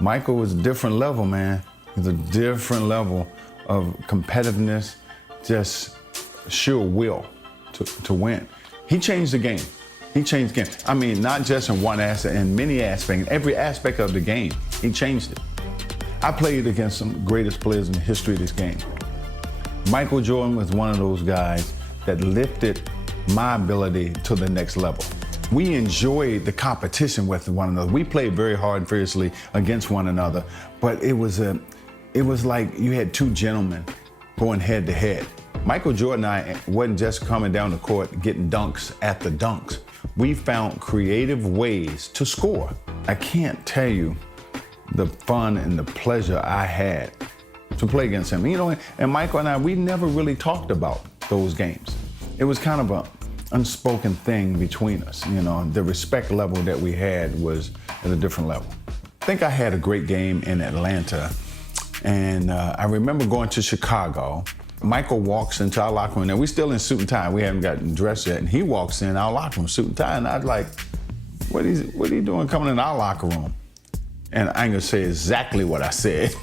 Michael was a different level, man. He's a different level of competitiveness, just sheer will to win. He changed the game. He changed the game. I mean, not just in one aspect, in many aspects, in every aspect of the game, he changed it. I played against some of the greatest players in the history of this game. Michael Jordan was one of those guys that lifted my ability to the next level. We enjoyed the competition with one another. We played very hard and fiercely against one another, but it was like you had two gentlemen going head to head. Michael Jordan and I wasn't just coming down the court getting dunks at the dunks. We found creative ways to score. I can't tell you the fun and the pleasure I had to play against him. You know, and Michael and I, we never really talked about those games. It was kind of an unspoken thing between us. You know, the respect level that we had was at a different level. I think I had a great game in Atlanta, and I remember going to Chicago. Michael walks into our locker room, and we're still in suit and tie. We haven't gotten dressed yet, and he walks in our locker room, suit and tie, and I was like, what are you doing coming in our locker room? And I ain't gonna say exactly what I said.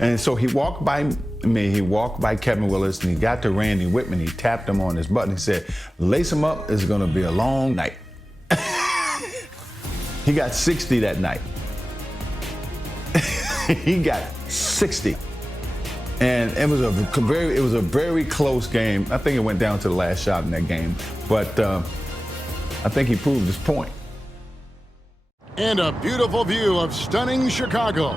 And so he walked by me, he walked by Kevin Willis, and he got to Randy Whitman, he tapped him on his butt, and he said, lace him up, it's gonna be a long night. He got 60 that night. He got 60. And it was a very close game. I think it went down to the last shot in that game, but I think he proved his point. And a beautiful view of stunning Chicago,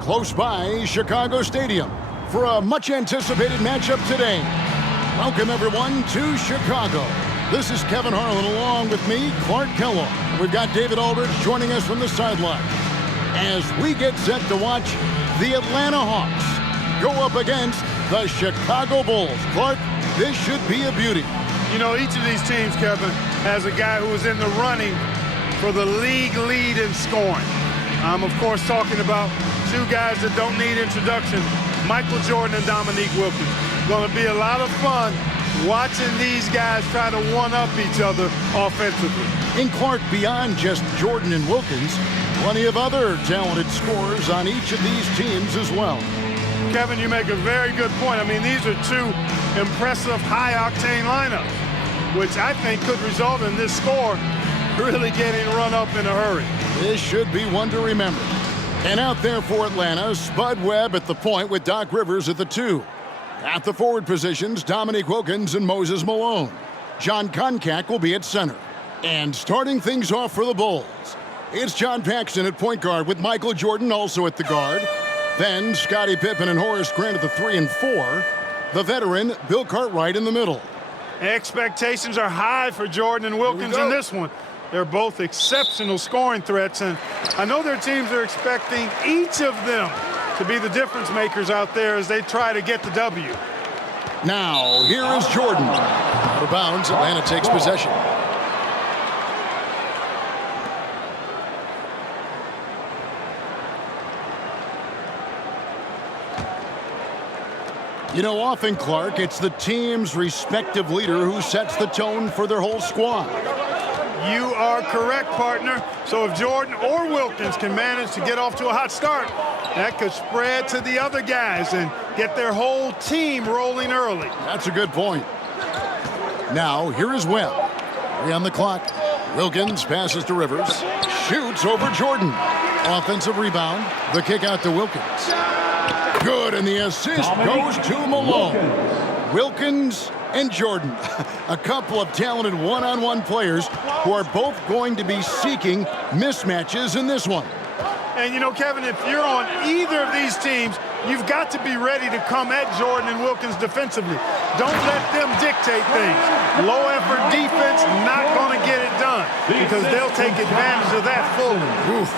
close by Chicago Stadium, for a much-anticipated matchup today. Welcome, everyone, to Chicago. This is Kevin Harlan, along with me, Clark Kellogg. We've got David Aldridge joining us from the sideline as we get set to watch the Atlanta Hawks go up against the Chicago Bulls. Clark, this should be a beauty. You know, each of these teams, Kevin, has a guy who is in the running for the league lead in scoring. I'm, of course, talking about two guys that don't need introduction, Michael Jordan and Dominique Wilkins. Going to be a lot of fun watching these guys try to one-up each other offensively. In Clark, beyond just Jordan and Wilkins, plenty of other talented scorers on each of these teams as well. Kevin, you make a very good point. I mean, these are two impressive high-octane lineups, which I think could result in this score really getting run up in a hurry. This should be one to remember. And out there for Atlanta, Spud Webb at the point with Doc Rivers at the 2. At the forward positions, Dominique Wilkins and Moses Malone. John Koncak will be at center. And starting things off for the Bulls, it's John Paxson at point guard with Michael Jordan also at the guard. Then Scottie Pippen and Horace Grant at the 3 and 4. The veteran, Bill Cartwright, in the middle. Expectations are high for Jordan and Wilkins in this one. They're both exceptional scoring threats, and I know their teams are expecting each of them to be the difference makers out there as they try to get the W. Now, here is Jordan. Out of bounds, Atlanta takes possession. You know, often, Clark, it's the team's respective leader who sets the tone for their whole squad. You are correct, partner. So if Jordan or Wilkins can manage to get off to a hot start, that could spread to the other guys and get their whole team rolling early. That's a good point. Now, here is Webb. 3 on the clock. Wilkins passes to Rivers. Shoots over Jordan. Offensive rebound. The kick out to Wilkins. Good, and the assist goes to Malone. Wilkins and Jordan, a couple of talented one-on-one players who are both going to be seeking mismatches in this one. And, you know, Kevin, if you're on either of these teams, you've got to be ready to come at Jordan and Wilkins defensively. Don't let them dictate things. Low-effort defense, not going to get it done because they'll take advantage of that fully. Oof.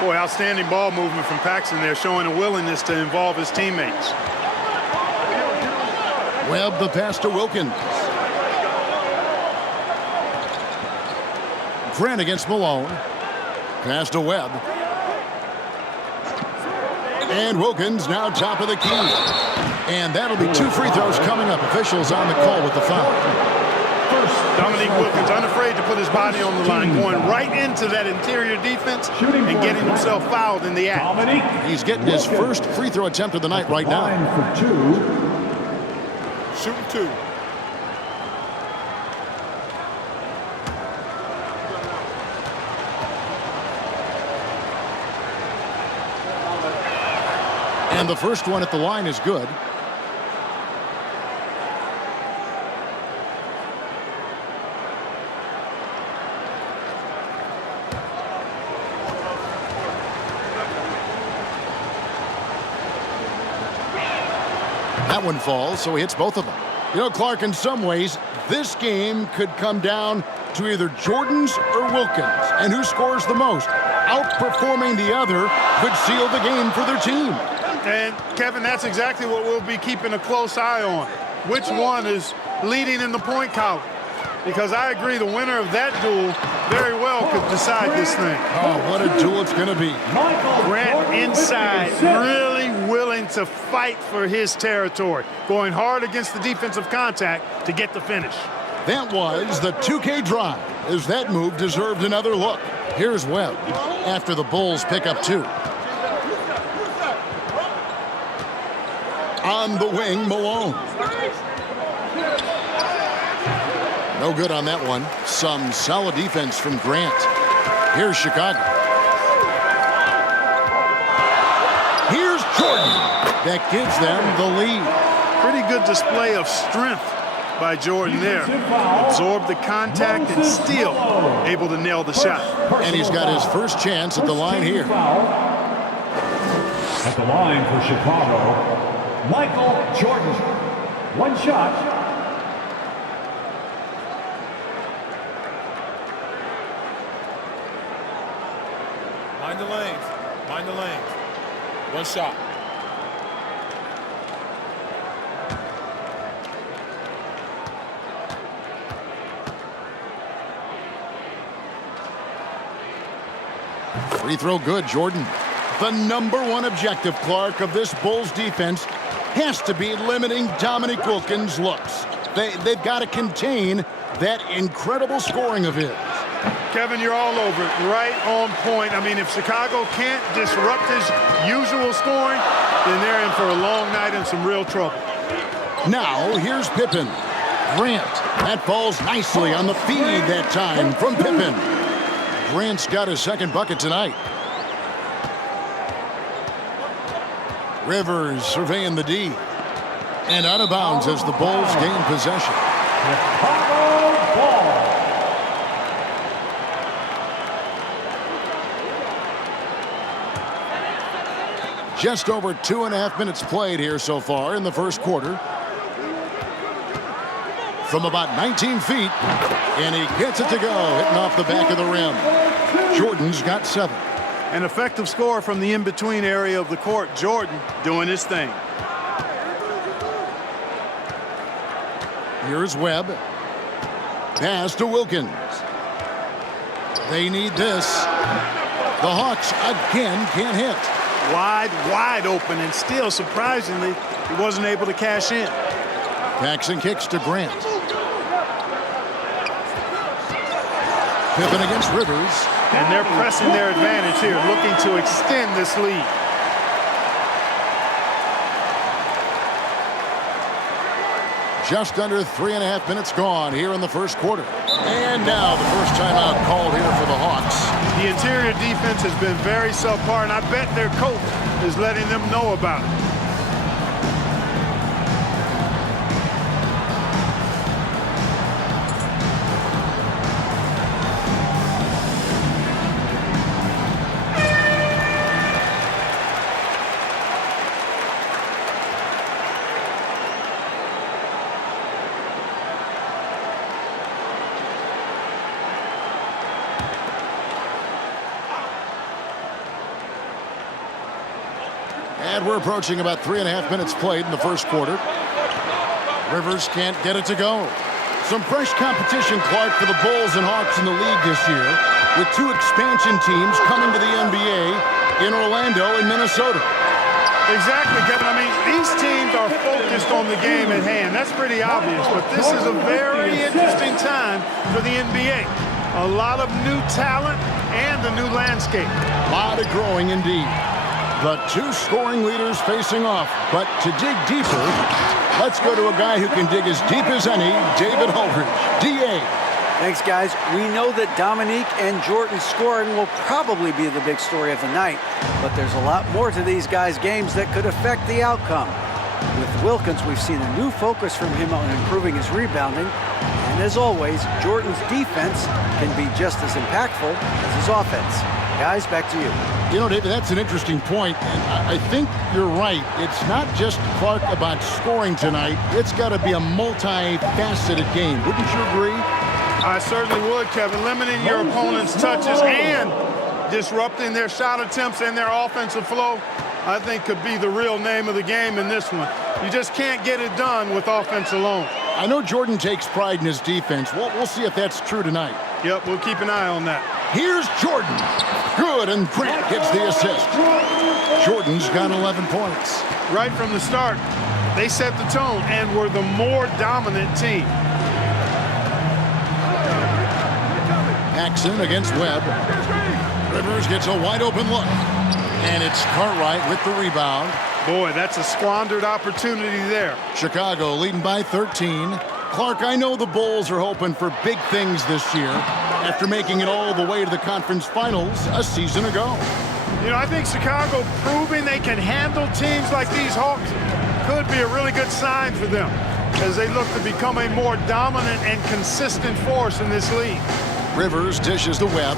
Boy, outstanding ball movement from Paxson there, showing a willingness to involve his teammates. Webb the pass to Wilkins. Grant against Malone. Pass to Webb. And Wilkins now top of the key. And that'll be 2 free throws coming up. Officials on the call with the foul. First Dominique Wilkins unafraid to put his body on the line, going right into that interior defense and getting himself fouled in the act. He's getting his first free throw attempt of the night right now. For two. Shooting two. And the first one at the line is good. That one falls, so he hits both of them. You know, Clark, in some ways, this game could come down to either Jordan's or Wilkins. And who scores the most? Outperforming the other could seal the game for their team. And, Kevin, that's exactly what we'll be keeping a close eye on. Which one is leading in the point column? Because I agree the winner of that duel very well could decide this thing. Oh, what a duel it's going to be. Grant inside, really willing to fight for his territory, going hard against the defensive contact to get the finish. That was the 2K drive, as that move deserved another look. Here's Webb after the Bulls pick up two. On the wing, Malone. No good on that one. Some solid defense from Grant. Here's Chicago. Here's Jordan. That gives them the lead. Pretty good display of strength by Jordan there. Absorbed the contact and still able to nail the shot. And he's got his first chance at the line here. At the line for Chicago, Michael Jordan. One shot. Mind the lanes. Mind the lanes. One shot. Free throw good, Jordan. The number one objective, Clark, of this Bulls defense has to be limiting Dominique Wilkins' looks. They've got to contain that incredible scoring of his. Kevin, you're all over it. Right on point. I mean, if Chicago can't disrupt his usual scoring, then they're in for a long night and some real trouble. Now, here's Pippen. Grant. That falls nicely on the feed that time from Pippen. Grant's got his second bucket tonight. Rivers surveying the D. And out of bounds as the Bulls gain possession. Chicago ball. Just over 2.5 minutes played here so far in the first quarter. From about 19 feet, and he gets it to go, hitting off the back of the rim. Jordan's got 7. An effective score from the in-between area of the court. Jordan doing his thing. Here's Webb. Pass to Wilkins. They need this. The Hawks again can't hit. Wide open, and still, surprisingly, he wasn't able to cash in. Paxson kicks to Grant. Pippen against Rivers. And they're pressing their advantage here, looking to extend this lead. Just under 3.5 minutes gone here in the first quarter. And now the first timeout called here for the Hawks. The interior defense has been very subpar, and I bet their coach is letting them know about it. And we're approaching about 3.5 minutes played in the first quarter. Rivers can't get it to go. Some fresh competition, Clark, for the Bulls and Hawks in the league this year, with 2 expansion teams coming to the NBA in Orlando and Minnesota. Exactly, Kevin. I mean, these teams are focused on the game at hand. That's pretty obvious, but this is a very interesting time for the NBA. A lot of new talent and a new landscape. A lot of growing indeed. The two scoring leaders facing off. But to dig deeper, let's go to a guy who can dig as deep as any, David Holdridge. D.A. Thanks, guys. We know that Dominique and Jordan scoring will probably be the big story of the night, but there's a lot more to these guys' games that could affect the outcome. With Wilkins, we've seen a new focus from him on improving his rebounding, and as always, Jordan's defense can be just as impactful as his offense. Guys, back to you. You know, David, that's an interesting point, and I think you're right. It's not just Clark about scoring tonight. It's got to be a multifaceted game. Wouldn't you agree? I certainly would, Kevin. Limiting your opponent's touches and disrupting their shot attempts and their offensive flow, I think could be the real name of the game in this one. You just can't get it done with offense alone. I know Jordan takes pride in his defense. We'll see if that's true tonight. Yep, we'll keep an eye on that. Here's Jordan. Good, and Grant gets the assist. Jordan's got 11 points. Right from the start, they set the tone and were the more dominant team. Paxson against Webb. Rivers gets a wide open look. And it's Cartwright with the rebound. Boy, that's a squandered opportunity there. Chicago leading by 13. Clark, I know the Bulls are hoping for big things this year after making it all the way to the conference finals a season ago. You know, I think Chicago proving they can handle teams like these Hawks could be a really good sign for them as they look to become a more dominant and consistent force in this league. Rivers dishes to Webb.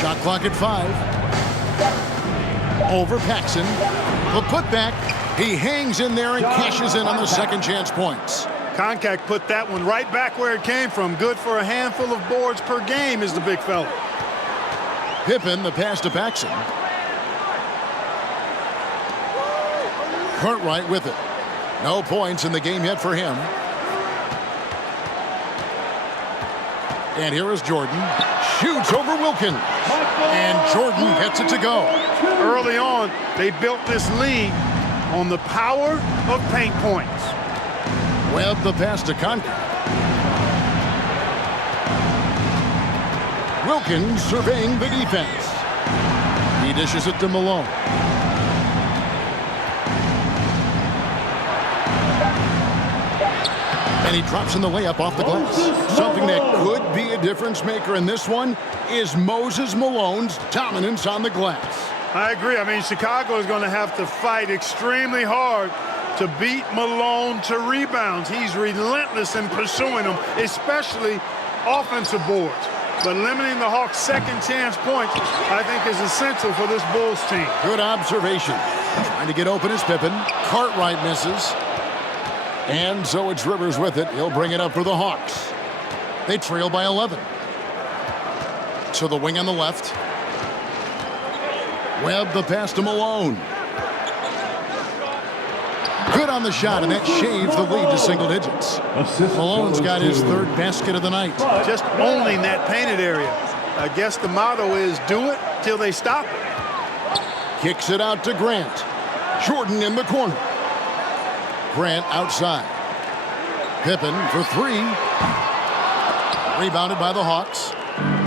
Shot clock at 5. Over Paxson. The putback. He hangs in there and cashes in on the second chance points. Koncak put that one right back where it came from. Good for a handful of boards per game is the big fella. Pippen, the pass to Paxson. Cartwright with it. No points in the game yet for him. And here is Jordan. Shoots over Wilkins. And Jordan gets it to go. Early on, they built this league on the power of paint points. Webb the pass to Koncak. Wilkins surveying the defense. He dishes it to Malone. And he drops in the layup off the glass. Something that could be a difference maker in this one is Moses Malone's dominance on the glass. I agree. I mean, Chicago is going to have to fight extremely hard to beat Malone to rebounds. He's relentless in pursuing them, especially offensive boards. But limiting the Hawks' second chance points, I think, is essential for this Bulls team. Good observation. Trying to get open is Pippen. Cartwright misses. And so it's Rivers with it. He'll bring it up for the Hawks. They trail by 11. To the wing on the left. Webb the pass to Malone. Good on the shot, and that shaves the lead to single digits. Malone's got his third basket of the night. Just owning that painted area. I guess the motto is do it till they stop it. Kicks it out to Grant. Jordan in the corner. Grant outside. Pippen for 3. Rebounded by the Hawks.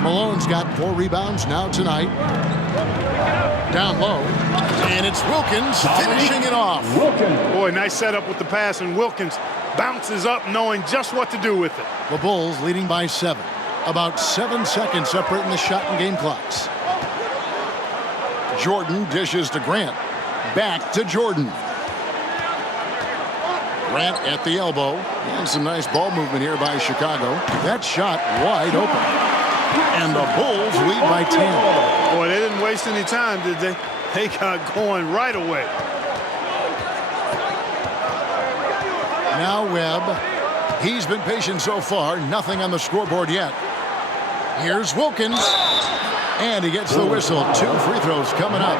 Malone's got 4 rebounds now tonight. Down low. And it's Wilkins finishing it off. Boy, nice setup with the pass, and Wilkins bounces up knowing just what to do with it. The Bulls leading by 7. About 7 seconds separating the shot and game clocks. Jordan dishes to Grant. Back to Jordan. Grant at the elbow. And some nice ball movement here by Chicago. That shot wide open. And the Bulls lead by 10. Boy, they didn't waste any time, did they? They got going right away. Now Webb. He's been patient so far. Nothing on the scoreboard yet. Here's Wilkins. And he gets the whistle. 2 free throws coming up.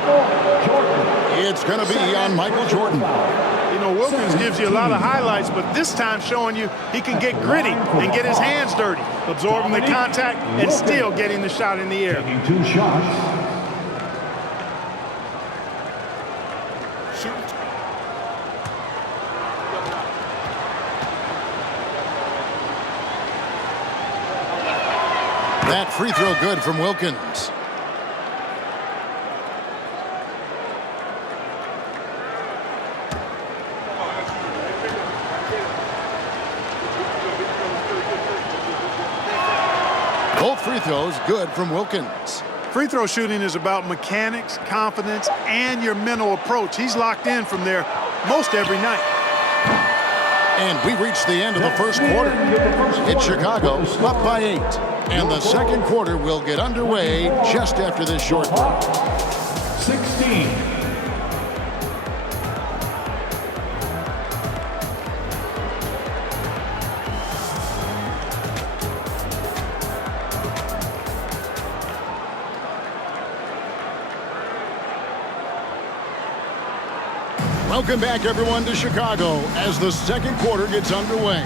It's going to be on Michael Jordan. You know, Wilkins gives you a lot of highlights, but this time showing you he can get gritty and get his hands dirty, absorbing the contact and still getting the shot in the air. Taking 2 shots. That free throw good from Wilkins. Both free throws good from Wilkins. Free throw shooting is about mechanics, confidence, and your mental approach. He's locked in from there most every night. And we reached the end of the first quarter. It's Chicago up by 8. And the second quarter will get underway just after this short break. 16. Welcome back, everyone, to Chicago as the second quarter gets underway.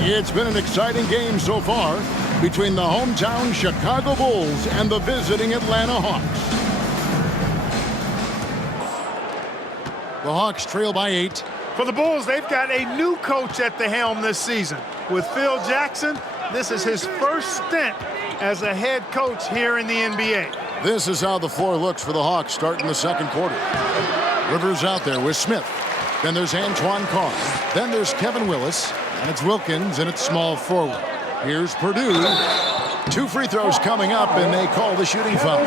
It's been an exciting game so far between the hometown Chicago Bulls and the visiting Atlanta Hawks. The Hawks trail by 8. For the Bulls, they've got a new coach at the helm this season. With Phil Jackson, this is his first stint as a head coach here in the NBA. This is how the floor looks for the Hawks starting the second quarter. Rivers out there with Smith. Then there's Antoine Carr. Then there's Kevin Willis. And it's Wilkins, and it's small forward. Here's Purdue. 2 free throws coming up, and they call the shooting foul.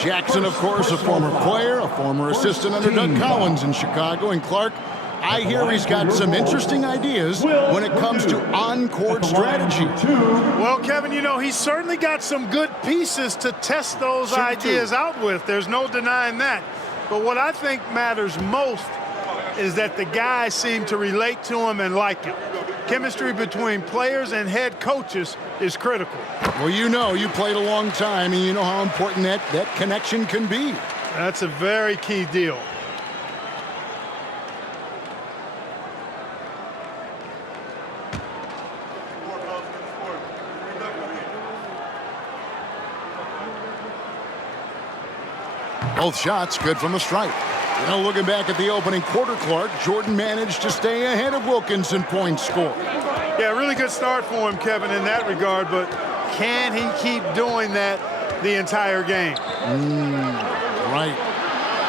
Jackson, of course, a former player, a former assistant under Doug Collins in Chicago. And Clark, I hear he's got some interesting ideas when it comes to on-court strategy. Well, Kevin, you know, he's certainly got some good pieces to test those ideas out with. There's no denying that. But what I think matters most is that the guys seem to relate to him and like him. Chemistry between players and head coaches is critical. Well, you know, you played a long time, and you know how important that connection can be. That's a very key deal. Both shots good from the stripe. You know, looking back at the opening quarter, Clark, Jordan managed to stay ahead of Wilkins in points scored. Yeah, really good start for him, Kevin, in that regard, but can he keep doing that the entire game? Right.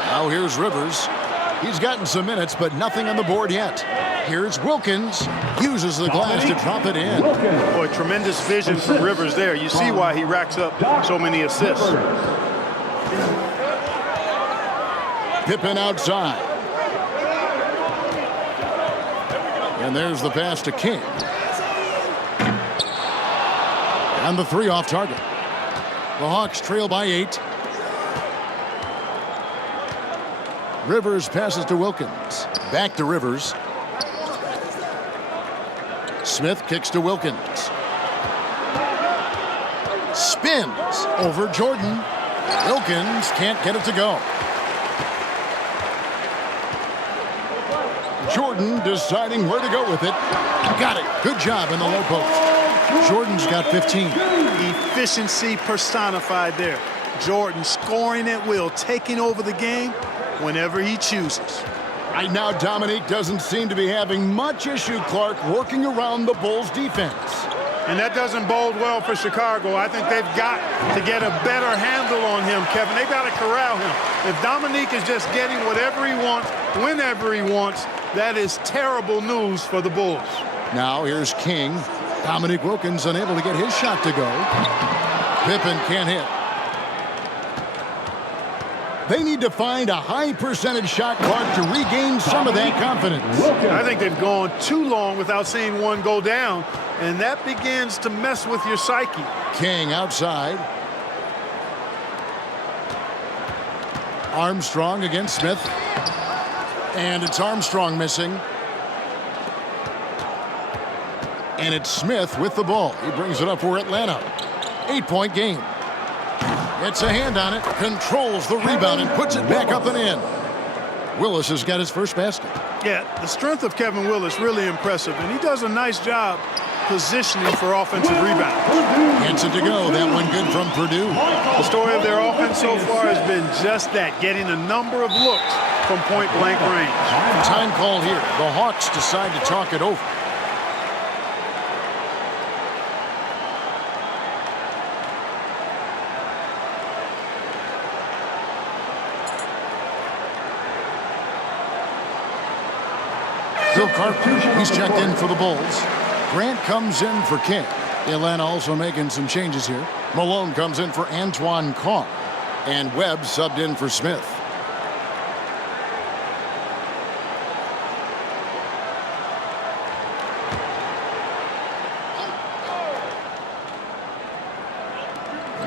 Now here's Rivers. He's gotten some minutes, but nothing on the board yet. Here's Wilkins. Uses the glass to drop it in. Boy, tremendous vision from Rivers there. You see why he racks up so many assists. Pippen outside. And there's the pass to King. And the 3 off target. The Hawks trail by 8. Rivers passes to Wilkins. Back to Rivers. Smith kicks to Wilkins. Spins over Jordan. Wilkins can't get it to go. Jordan deciding where to go with it. Got it. Good job in the low post. Jordan's got 15. Efficiency personified there. Jordan scoring at will, taking over the game whenever he chooses. Right now, Dominique doesn't seem to be having much issue, Clark, working around the Bulls' defense. And that doesn't bode well for Chicago. I think they've got to get a better handle on him, Kevin. They've got to corral him. If Dominique is just getting whatever he wants, whenever he wants, that is terrible news for the Bulls. Now here's King. Dominique Wilkins unable to get his shot to go. Pippen can't hit. They need to find a high percentage shot, Clark, to regain some of that confidence. I think they've gone too long without seeing one go down, and that begins to mess with your psyche. King outside. Armstrong against Smith. And it's Armstrong missing. And it's Smith with the ball. He brings it up for Atlanta. 8-point game. Gets a hand on it, controls the rebound, and puts it back up and in. Willis has got his first basket. Yeah, the strength of Kevin Willis really impressive, and he does a nice job positioning for offensive rebound. Gets it to go. That one good from Purdue. The story of their offense so far has been just that, getting a number of looks from point-blank range. Time call here. The Hawks decide to talk it over. Joe Carter, he's checked in for the Bulls. Grant comes in for King. Atlanta also making some changes here. Malone comes in for Antoine Carr. And Webb subbed in for Smith.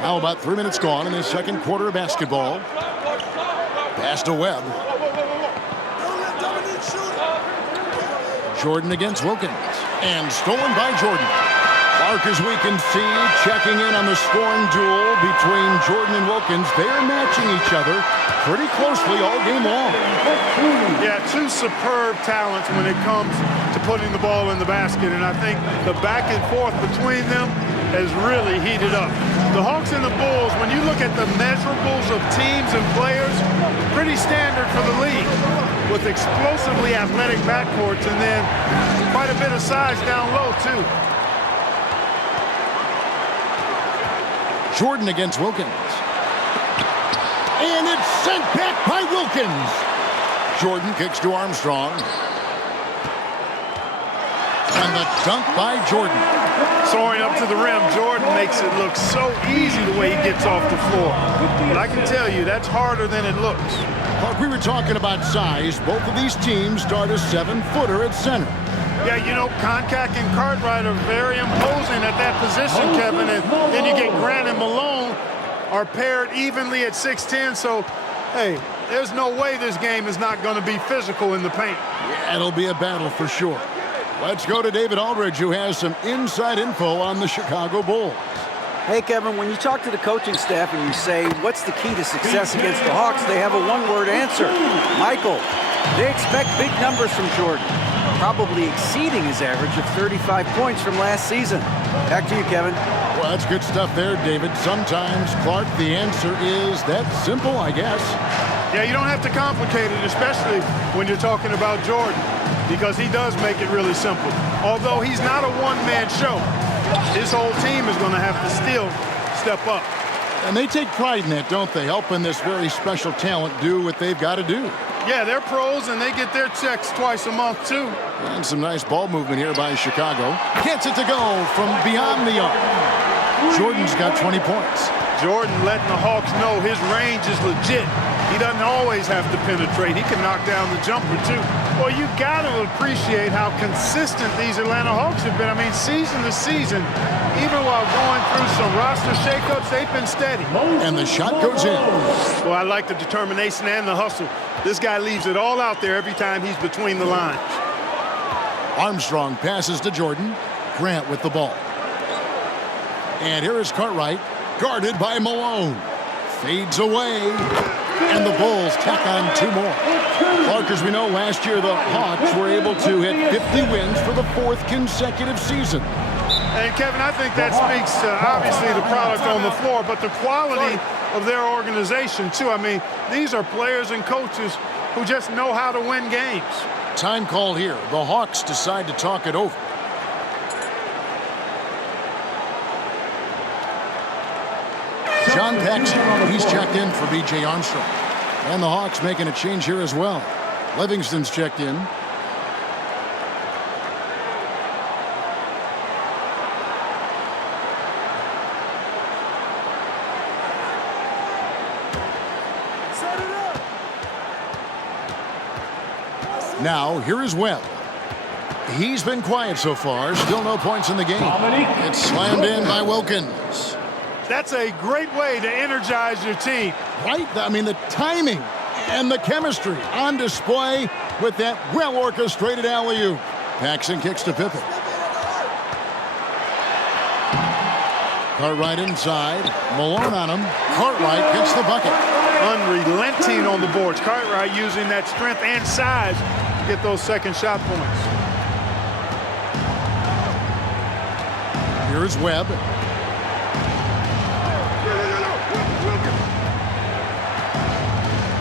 Now about 3 minutes gone in the second quarter of basketball. Pass to Webb. Jordan against Wilkins. And stolen by Jordan. Clark, as we can see, checking in on the scoring duel between Jordan and Wilkins. They're matching each other pretty closely all game long. Yeah, two superb talents when it comes to putting the ball in the basket. And I think the back and forth between them has really heated up. The Hawks and the Bulls, when you look at the measurables of teams and players, pretty standard for the league, with explosively athletic backcourts and then quite a bit of size down low, too. Jordan against Wilkins. And it's sent back by Wilkins. Jordan kicks to Armstrong. And the dunk by Jordan. Soaring up to the rim, Jordan makes it look so easy the way he gets off the floor. But I can tell you, that's harder than it looks. Clark, we were talking about size. Both of these teams start a 7-footer at center. Yeah, you know, Koncak and Cartwright are very imposing at that position, Kevin. And then you get Grant and Malone are paired evenly at 6'10". So, hey, there's no way this game is not going to be physical in the paint. Yeah, it'll be a battle for sure. Let's go to David Aldridge, who has some inside info on the Chicago Bulls. Hey, Kevin, when you talk to the coaching staff and you say, what's the key to success against the Hawks, they have a one-word answer. Michael. They expect big numbers from Jordan, probably exceeding his average of 35 points from last season. Back to you, Kevin. Well, that's good stuff there, David. Sometimes, Clark, the answer is that simple, I guess. Yeah, you don't have to complicate it, especially when you're talking about Jordan, because he does make it really simple. Although he's not a one-man show, his whole team is going to have to still step up. And they take pride in that, don't they? Helping this very special talent do what they've got to do. Yeah, they're pros, and they get their checks twice a month, too. And some nice ball movement here by Chicago. Gets it to go from beyond the arc. Jordan's got 20 points. Jordan letting the Hawks know his range is legit. He doesn't always have to penetrate. He can knock down the jumper, too. Well, you got to appreciate how consistent these Atlanta Hawks have been. I mean, season to season, even while going through some roster shakeups, they've been steady. And the shot goes in. Well, I like the determination and the hustle. This guy leaves it all out there every time he's between the lines. Armstrong passes to Jordan. Grant with the ball. And here is Cartwright, guarded by Malone. Fades away. And the Bulls tack on 2 more. Clark, as we know, last year the Hawks were able to hit 50 wins for the 4th consecutive season. And, Kevin, I think that speaks to, obviously, the product on the floor, but the quality of their organization, too. I mean, these are players and coaches who just know how to win games. Time call here. The Hawks decide to talk it over. John Paxson, he's checked in for B.J. Armstrong. And the Hawks making a change here as well. Livingston's checked in. Now, here is Webb. He's been quiet so far. Still no points in the game. It's slammed in by Wilkins. That's a great way to energize your team. Right? I mean, the timing and the chemistry on display with that well-orchestrated alley-oop. Paxson kicks to Pippen. Cartwright inside. Malone on him. Cartwright gets the bucket. Unrelenting on the boards. Cartwright using that strength and size to get those second shot points. Here's Webb.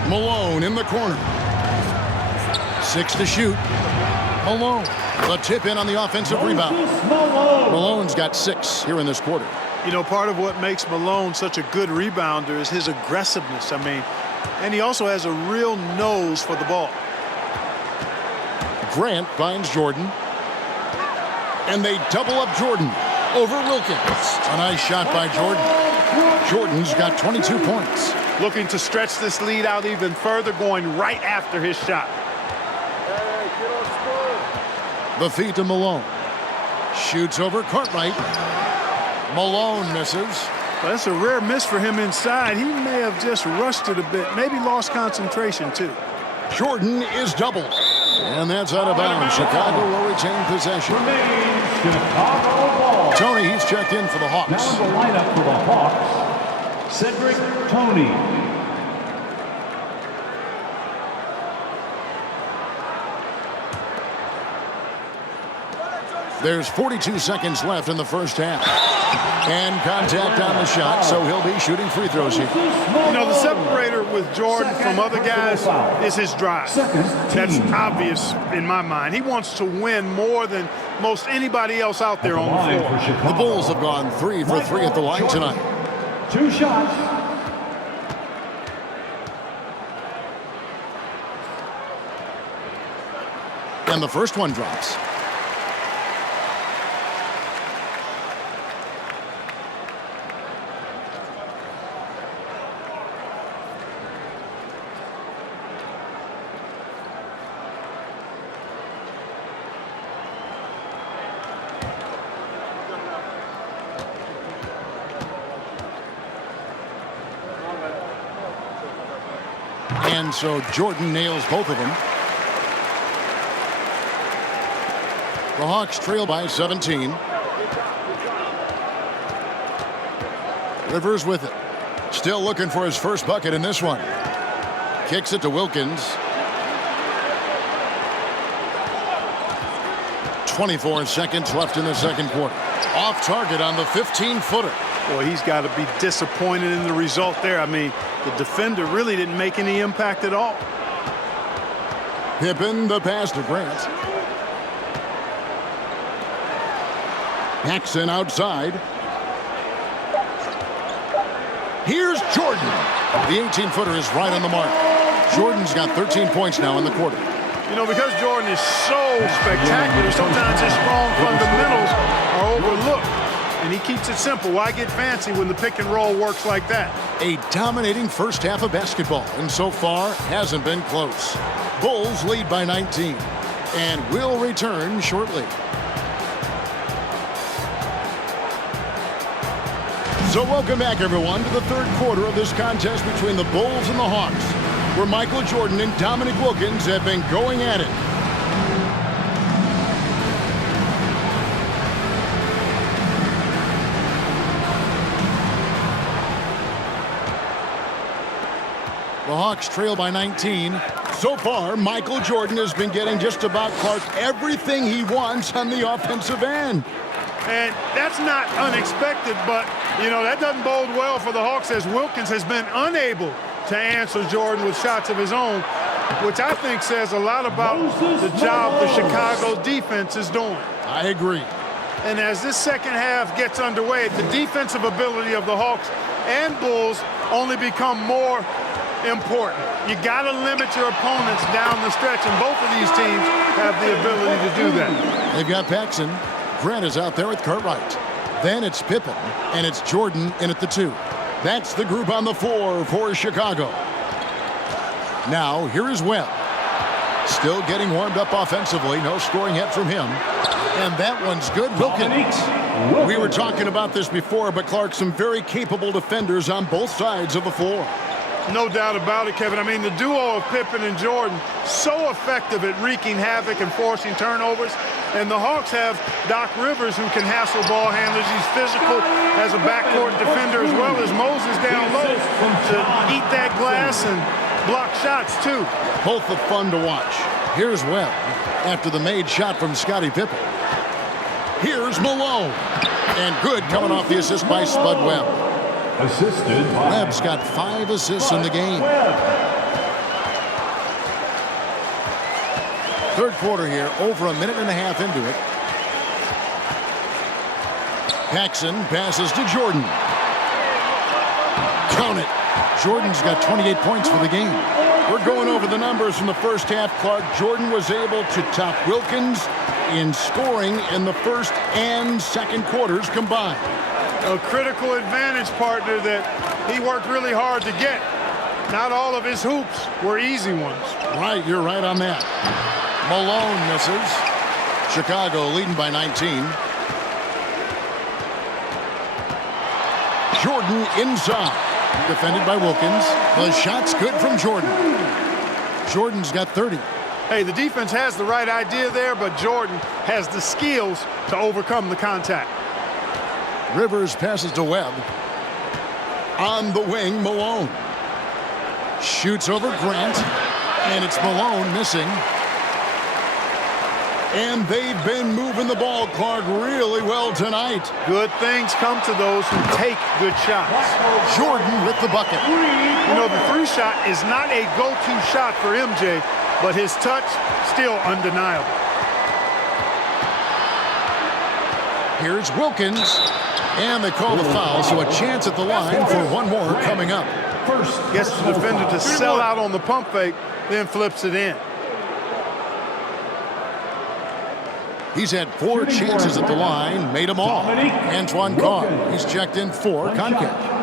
Malone in the corner. 6 to shoot. Malone. The tip in on the offensive rebound. Malone's got 6 here in this quarter. You know, part of what makes Malone such a good rebounder is his aggressiveness. I mean, and he also has a real nose for the ball. Grant finds Jordan. And they double up Jordan over Wilkins. A nice shot by Jordan. Jordan's got 22 points. Looking to stretch this lead out even further, going right after his shot. The feed to Malone. Shoots over Cartwright. Malone misses. Well, that's a rare miss for him inside. He may have just rushed it a bit, maybe lost concentration too. Jordan is doubled. And that's out of bounds. Chicago will retain possession. Chicago ball. Tony, he's checked in for the Hawks. Now the lineup for the Hawks. Cedric Tony. There's 42 seconds left in the first half. And contact on the shot, so he'll be shooting free throws here. You know, the separator with Jordan from other guys is his drive. That's obvious in my mind. He wants to win more than most anybody else out there on the floor. The Bulls have gone 3 for 3 at the line tonight. 2 shots. And the first one drops. And so Jordan nails both of them. The Hawks trail by 17. Rivers with it. Still looking for his first bucket in this one. Kicks it to Wilkins. 24 seconds left in the second quarter. Off target on the 15-footer. Boy, he's got to be disappointed in the result there. I mean, the defender really didn't make any impact at all. Pippen, the pass to Grant. Paxson outside. Here's Jordan. The 18-footer is right on the mark. Jordan's got 13 points now in the quarter. You know, because Jordan is so spectacular, sometimes his strong fundamentals are overlooked. And he keeps it simple. Why get fancy when the pick and roll works like that? A dominating first half of basketball, and so far hasn't been close. Bulls lead by 19 and will return shortly. So welcome back, everyone, to the third quarter of this contest between the Bulls and the Hawks, where Michael Jordan and Dominique Wilkins have been going at it. The Hawks trail by 19. So far, Michael Jordan has been getting just about Clark everything he wants on the offensive end. And that's not unexpected, but, you know, that doesn't bode well for the Hawks as Wilkins has been unable to answer Jordan with shots of his own, which I think says a lot about the job the Chicago defense is doing. I agree. And as this second half gets underway, the defensive ability of the Hawks and Bulls only become more important. You got to limit your opponents down the stretch, and both of these teams have the ability to do that. They've got Paxson. Grant is out there with Cartwright. Then it's Pippen, and it's Jordan in at the 2. That's the group on the floor for Chicago. Now, here is Webb. Still getting warmed up offensively. No scoring yet from him. And that one's good. Wilkins. We were talking about this before, but Clark, some very capable defenders on both sides of the floor. No doubt about it, Kevin. I mean, the duo of Pippen and Jordan, so effective at wreaking havoc and forcing turnovers. And the Hawks have Doc Rivers, who can hassle ball handlers. He's physical as a backcourt defender, as well as Moses down low to eat that glass and block shots, too. Both are fun to watch. Here's Webb after the made shot from Scottie Pippen. Here's Malone. And good coming off the assist by Spud Webb. Assisted by Webb's got 5 assists in the game. Third quarter here, over a minute and a half into it. Paxson passes to Jordan. Count it. Jordan's got 28 points for the game. We're going over the numbers from the first half. Clark, Jordan was able to top Wilkins in scoring in the first and second quarters combined. A critical advantage partner that he worked really hard to get. Not all of his hoops were easy ones. Right, you're right on that. Malone misses. Chicago leading by 19. Jordan inside. Defended by Wilkins. The shot's good from Jordan. Jordan's got 30. Hey, the defense has the right idea there, but Jordan has the skills to overcome the contact. Rivers passes to Webb. On the wing, Malone. Shoots over Grant. And it's Malone missing. And they've been moving the ball, Clark, really well tonight. Good things come to those who take good shots. Jordan with the bucket. You know, the three shot is not a go-to shot for MJ, but his touch still undeniable. Here's Wilkins. And they call the foul, so a chance at the line for one more coming up. First, gets the defender to sell out on the pump fake, then flips it in. He's had 4 chances at the line, made them all. Antoine Carr, he's checked in for Concacaf.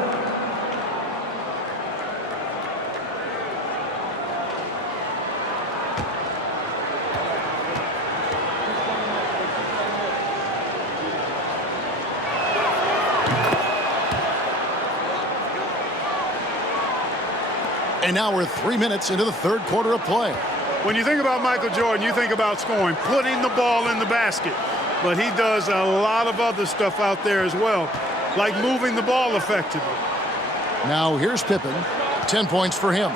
And now we're 3 minutes into the third quarter of play. When you think about Michael Jordan, you think about scoring, putting the ball in the basket. But he does a lot of other stuff out there as well, like moving the ball effectively. Now here's Pippen. 10 points for him.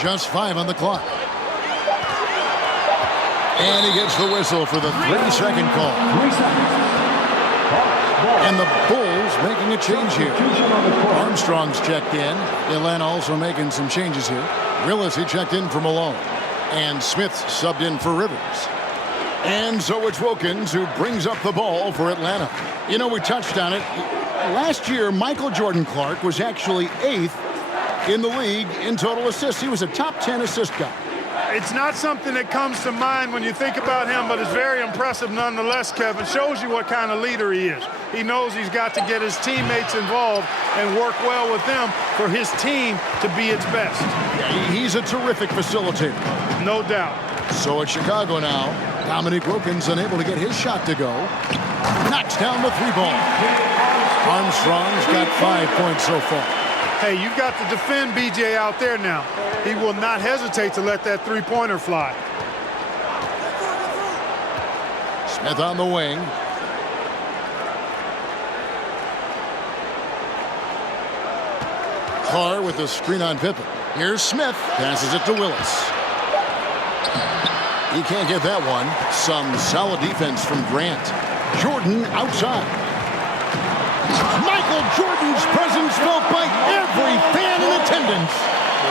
Just 5 on the clock. And he gets the whistle for the 3-second call. And the Bulls making a change here. Armstrong's checked in. Atlanta also making some changes here. Willis, he checked in for Malone. And Smith subbed in for Rivers. And so it's Wilkins who brings up the ball for Atlanta. You know, we touched on it. Last year, Michael Jordan Clark was actually 8th in the league in total assists. He was a top 10 assist guy. It's not something that comes to mind when you think about him, but it's very impressive nonetheless, Kevin. Shows you what kind of leader he is. He knows he's got to get his teammates involved and work well with them for his team to be its best. He's a terrific facilitator. No doubt. So it's Chicago now. Dominique Wilkins unable to get his shot to go. Knocks down the 3-ball. Armstrong's got 5 points so far. Hey, you've got to defend BJ out there now. He will not hesitate to let that 3-pointer fly. Smith on the wing. Carr with the screen on Pippen. Here's Smith. Passes it to Willis. He can't get that one. Some solid defense from Grant. Jordan outside. Michael Jordan's presence felt by every fan in attendance.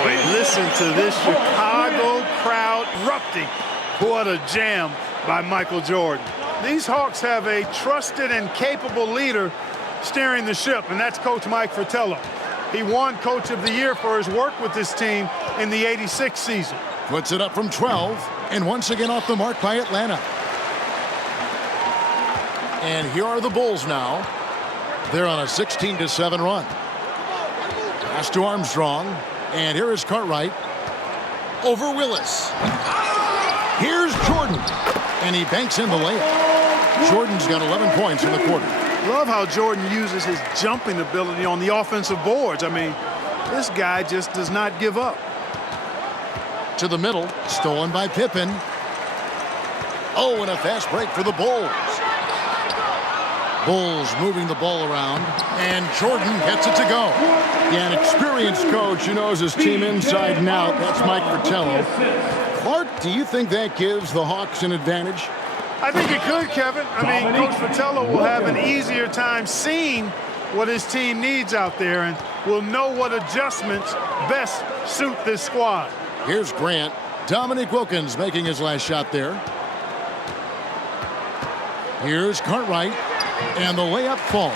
Boy, listen to this Chicago crowd erupting. What a jam by Michael Jordan. These Hawks have a trusted and capable leader steering the ship, and that's Coach Mike Fratello. He won Coach of the Year for his work with this team in the '86 season. Puts it up from 12, and once again off the mark by Atlanta. And here are the Bulls now. They're on a 16-7 run. Pass to Armstrong, and here is Cartwright. Over Willis. Here's Jordan, and he banks in the layup. Jordan's got 11 points in the quarter. Love how Jordan uses his jumping ability on the offensive boards. I mean, this guy just does not give up. To the middle, stolen by Pippen. Oh, and a fast break for the Bulls. Bulls moving the ball around, and Jordan gets it to go. Yeah, an experienced coach who knows his team inside and out. That's Mike Fratello. Clark, do you think that gives the Hawks an advantage? I think it could, Kevin. I mean, Coach Fratello will have an easier time seeing what his team needs out there and will know what adjustments best suit this squad. Here's Grant. Dominique Wilkins making his last shot there. Here's Cartwright. And the layup falls.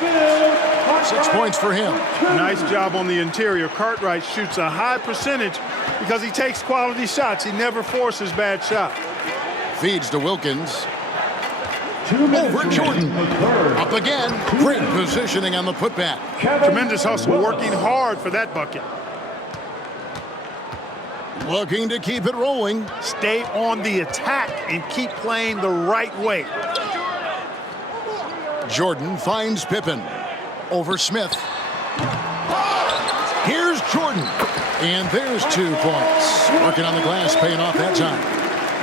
6 points for him. Nice job on the interior. Cartwright shoots a high percentage because he takes quality shots. He never forces bad shots. Feeds to Wilkins. Over Jordan. Up again. Great positioning on the putback. Tremendous hustle, working hard for that bucket. Looking to keep it rolling. Stay on the attack and keep playing the right way. Jordan finds Pippen. Over Smith. Here's Jordan. And there's 2 points. Working on the glass, paying off that time.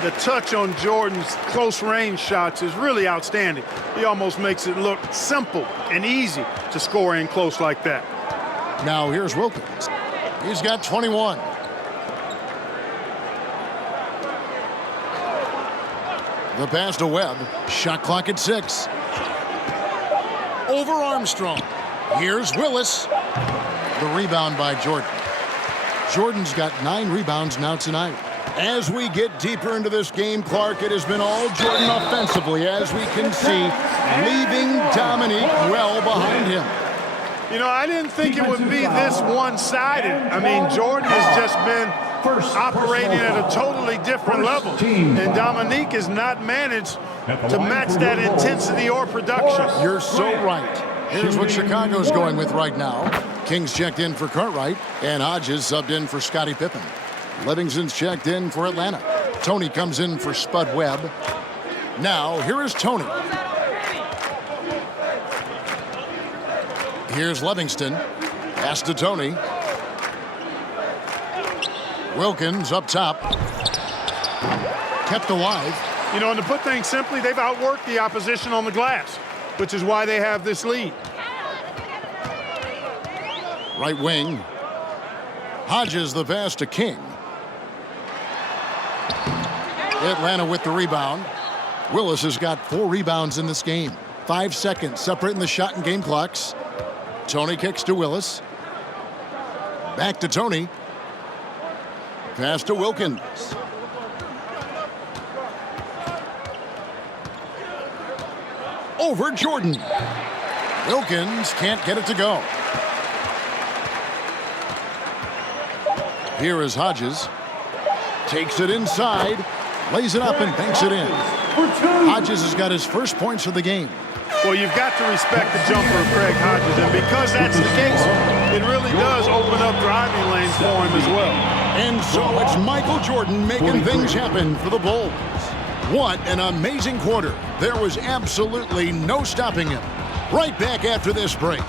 The touch on Jordan's close-range shots is really outstanding. He almost makes it look simple and easy to score in close like that. Now here's Wilkins. He's got 21. The pass to Webb. Shot clock at 6. Over Armstrong. Here's Willis. The rebound by Jordan. Jordan's got 9 rebounds now tonight. As we get deeper into this game, Clark, it has been all Jordan offensively, as we can see, leaving Dominique well behind him. You know, I didn't think it would be this one-sided. I mean, Jordan has just been operating at a totally different level, and Dominique has not managed to match that intensity or production. You're so right. Here's what Chicago's going with right now. Kings checked in for Cartwright, and Hodges subbed in for Scottie Pippen. Livingston's checked in for Atlanta. Tony comes in for Spud Webb. Now, here is Tony. Here's Livingston. Pass to Tony. Wilkins up top. Kept alive. You know, and to put things simply, they've outworked the opposition on the glass, which is why they have this lead. Right wing. Hodges the pass to King. Atlanta with the rebound. Willis has got 4 rebounds in this game. 5 seconds separating the shot and game clocks. Tony kicks to Willis. Back to Tony. Pass to Wilkins. Over Jordan. Wilkins can't get it to go. Here is Hodges. Takes it inside. Lays it up and banks it in. Hodges has got his first points of the game. Well, you've got to respect the jumper of Craig Hodges, and because that's the case, it really does open up driving lanes for him as well. And so it's Michael Jordan making things happen for the Bulls. What an amazing quarter. There was absolutely no stopping him. Right back after this break.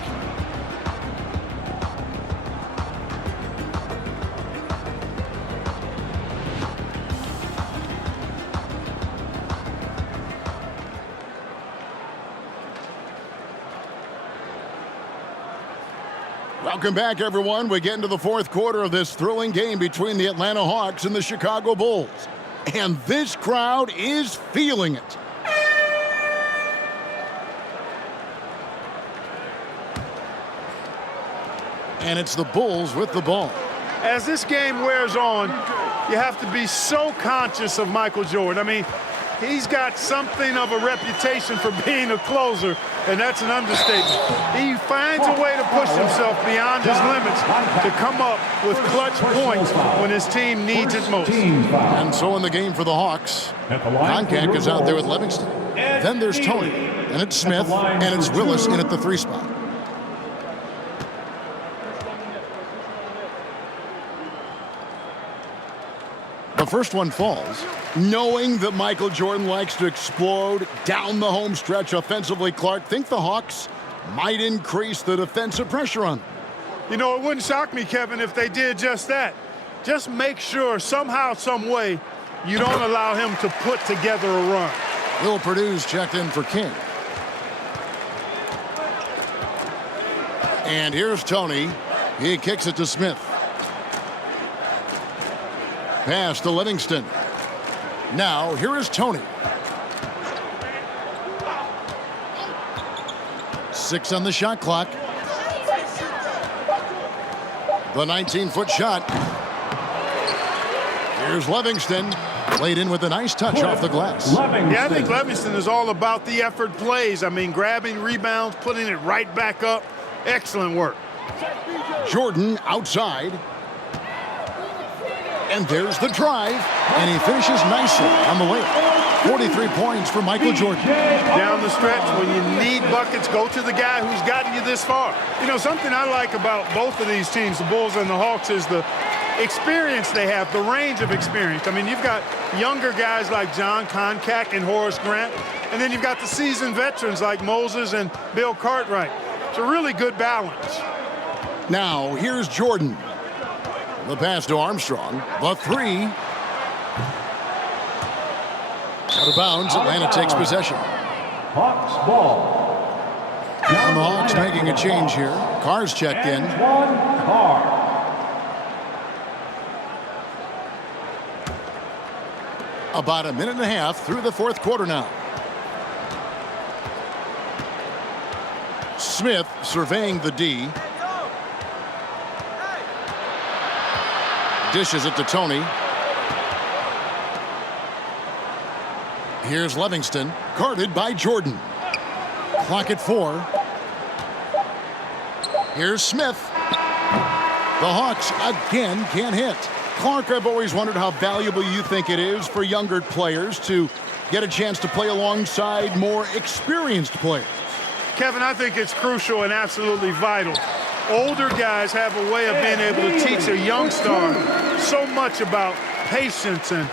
Welcome back, everyone. We get into the 4th quarter of this thrilling game between the Atlanta Hawks and the Chicago Bulls. And this crowd is feeling it. And it's the Bulls with the ball. As this game wears on, you have to be so conscious of Michael Jordan. I mean, he's got something of a reputation for being a closer, and that's an understatement. He finds a way to push himself beyond his limits to come up with clutch points when his team needs it most. And so in the game for the Hawks, Konkak is out there with Livingston. Then there's Tony, and it's Smith, and it's Willis in at the 3 spot. The first one falls. Knowing that Michael Jordan likes to explode down the home stretch offensively, Clark, think the Hawks might increase the defensive pressure on them. You know, it wouldn't shock me, Kevin, if they did just that. Just make sure somehow, some way, you don't allow him to put together a run. Will Purdue's checked in for King. And here's Tony. He kicks it to Smith. Pass to Livingston. Now, here is Tony. 6 on the shot clock. The 19-foot shot. Here's Livingston. Played in with a nice touch off the glass. Yeah, I think Livingston is all about the effort plays. I mean, grabbing rebounds, putting it right back up. Excellent work. Jordan outside. And there's the drive. And he finishes nicely on the layup. 43 points for Michael Jordan. Down the stretch, when you need buckets, go to the guy who's gotten you this far. You know, something I like about both of these teams, the Bulls and the Hawks, is the experience they have, the range of experience. I mean, you've got younger guys like John Koncak and Horace Grant, and then you've got the seasoned veterans like Moses and Bill Cartwright. It's a really good balance. Now, here's Jordan. The pass to Armstrong. The three. Out of bounds. Atlanta takes possession. Hawks ball. And the Hawks making a change here. Carr's checked in. One Carr. About a minute and a half through the fourth quarter now. Smith surveying the D. Dishes it to Tony. Here's Livingston, guarded by Jordan. Clock at 4. Here's Smith. The Hawks again can't hit. Clark, I've always wondered how valuable you think it is for younger players to get a chance to play alongside more experienced players. Kevin, I think it's crucial and absolutely vital. Older guys have a way of being able to teach a young star so much about patience and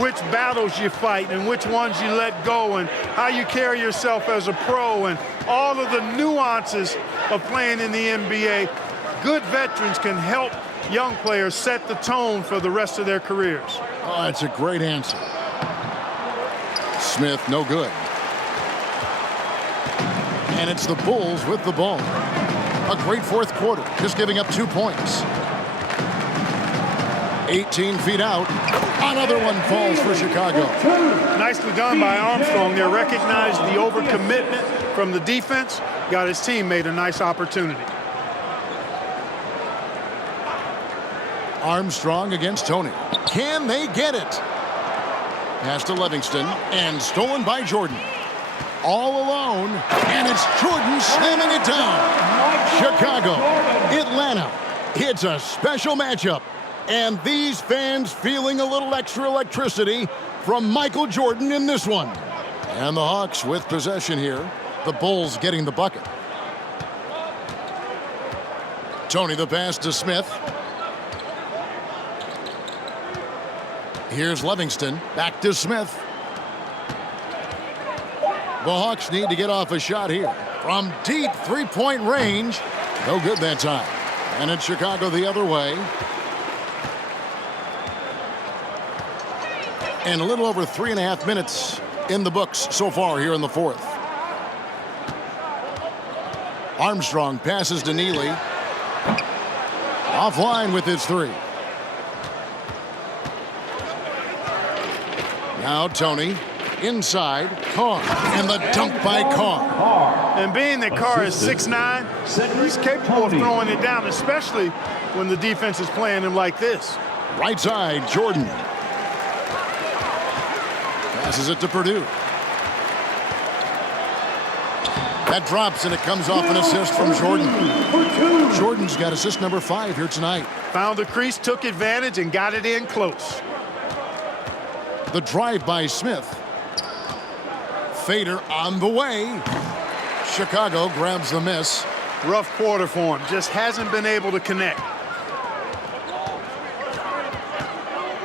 which battles you fight and which ones you let go and how you carry yourself as a pro and all of the nuances of playing in the NBA. Good veterans can help young players set the tone for the rest of their careers. Oh, that's a great answer. Smith, no good. And it's the Bulls with the ball. A great fourth quarter, just giving up 2 points. 18 feet out. Another one falls for Chicago. Nicely done by Armstrong there. Recognized the overcommitment from the defense. Got his teammate a nice opportunity. Armstrong against Tony. Can they get it? Pass to Livingston and stolen by Jordan. All alone, and it's Jordan slamming it down. Chicago, Atlanta. It's a special matchup. And these fans feeling a little extra electricity from Michael Jordan in this one. And the Hawks with possession here. The Bulls getting the bucket. Tony the pass to Smith. Here's Livingston. Back to Smith. The Hawks need to get off a shot here. From deep three-point range. No good that time. And it's Chicago the other way. And a little over 3.5 minutes in the books so far here in the fourth. Armstrong passes to Neely. Offline with his three. Now Tony. Inside, Carr. And the dunk by Carr. And being that Carr is 6'9", he's capable of throwing it down, especially when the defense is playing him like this. Right side, Jordan. Passes it to Purdue. That drops, and it comes off an assist from Jordan. Jordan's got assist number 5 here tonight. Found the crease, took advantage, and got it in close. The drive by Smith. Fader on the way. Chicago grabs the miss. Rough quarter for him. Just hasn't been able to connect.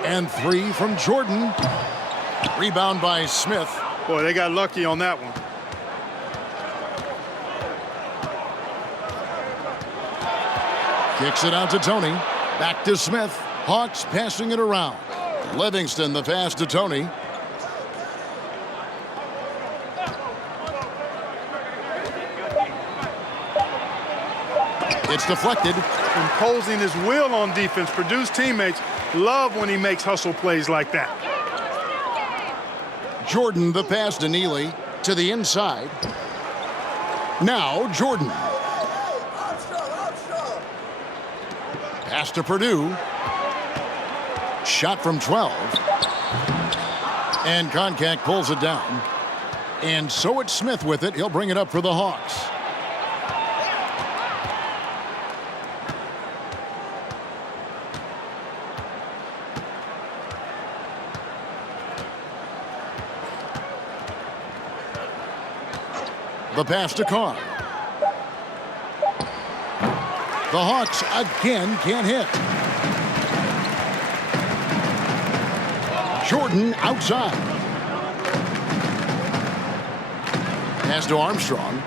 And 3 from Jordan. Rebound by Smith. Boy, they got lucky on that one. Kicks it out to Tony. Back to Smith. Hawks passing it around. Livingston the pass to Tony. It's deflected. Imposing his will on defense. Purdue's teammates love when he makes hustle plays like that. Jordan the pass to Neely to the inside. Now Jordan. Pass to Purdue. Shot from 12. And Koncak pulls it down. And so it's Smith with it. He'll bring it up for the Hawks. The pass to Carr. The Hawks again can't hit. Jordan outside. Pass to Armstrong.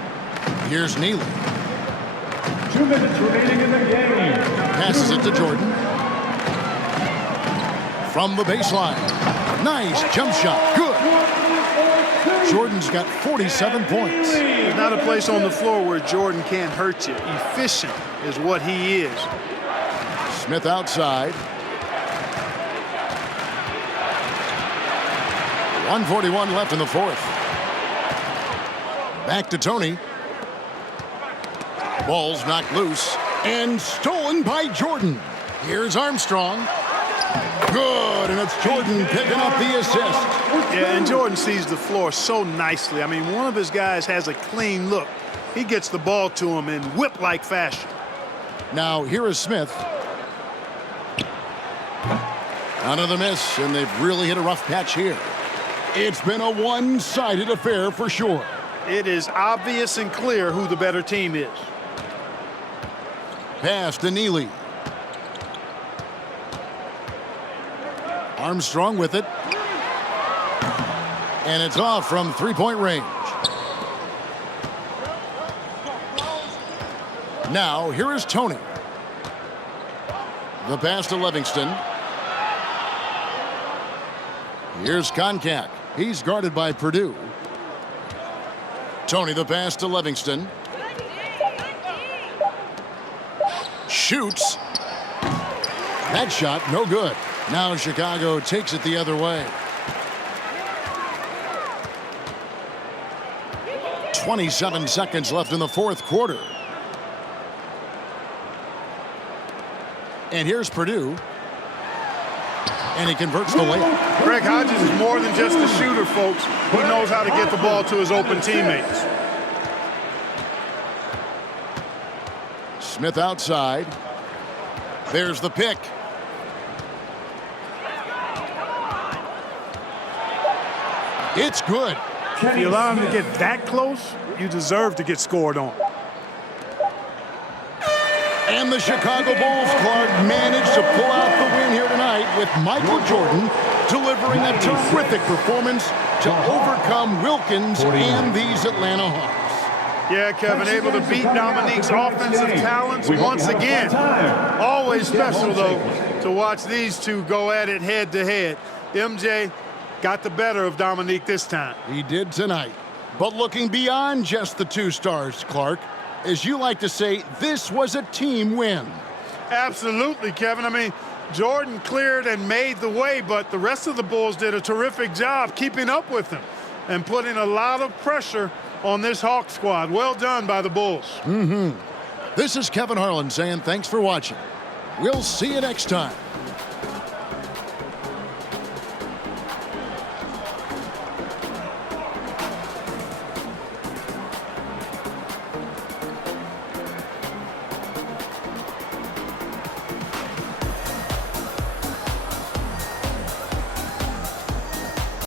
Here's Neely. 2 minutes remaining in the game. Passes it to Jordan. From the baseline. Nice jump shot. Good. Jordan's got 47 points. There's not a place on the floor where Jordan can't hurt you. Efficient is what he is. Smith outside. 1:41 left in the fourth. Back to Tony. Ball's knocked loose and stolen by Jordan. Here's Armstrong. Good, and it's Jordan picking up the assist. Yeah, and Jordan sees the floor so nicely. I mean, one of his guys has a clean look. He gets the ball to him in whip-like fashion. Now here is Smith. Another miss, and they've really hit a rough patch here. It's been a one-sided affair for sure. It is obvious and clear who the better team is. Pass to Neely. Armstrong with it. And it's off from three-point range. Now, here is Tony. The pass to Livingston. Here's Koncak. He's guarded by Purdue. Tony, the pass to Livingston. Shoots. That shot, no good. Now Chicago takes it the other way. 27 seconds left in the fourth quarter. And here's Purdue. And he converts the layup. Greg Hodges is more than just a shooter, folks. He knows how to get the ball to his open teammates. Smith outside. There's the pick. It's good. If you allow him to get that close, you deserve to get scored on. And the Chicago Bulls, Clark, managed to pull out the win here tonight with Michael Jordan delivering a terrific performance to overcome Wilkins and these Atlanta Hawks. Yeah, Kevin, able to beat Dominique's offensive talents once again. Always special, though, to watch these two go at it head-to-head. MJ got the better of Dominique this time. He did tonight. But looking beyond just the two stars, Clark, as you like to say, this was a team win. Absolutely, Kevin. I mean, Jordan cleared and made the way, but the rest of the Bulls did a terrific job keeping up with him and putting a lot of pressure on this Hawk squad. Well done by the Bulls. This is Kevin Harlan saying thanks for watching. We'll see you next time.